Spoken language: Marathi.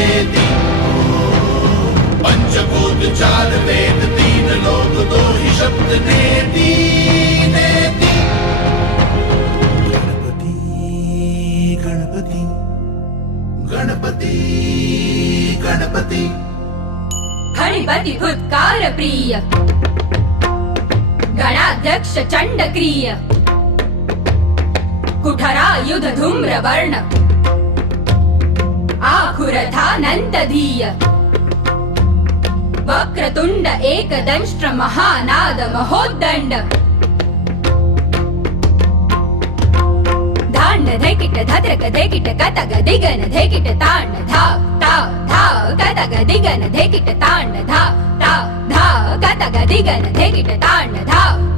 नेती, पंचभूत चार वेद तीन लोक दो ही शब्द नेती नेती। गणपती गणपती गणपती गणपती, गणपती फुत्कार प्रिय, गणाध्यक्ष चंडक्रिय, कुठरायुध धूम्रवर्ण, आखुरथानंत धीय, वक्रतुंड एकदंष्ट्र महानाद महोद्दंड, धांड धेकिट धद्रक धेकिट कतग दिगन धेकिट तांड धाव धाव धाव, कतग दिगन धेकिट तांड धाव धाव धाव, कतग दिगन धेकिट तांड धाव।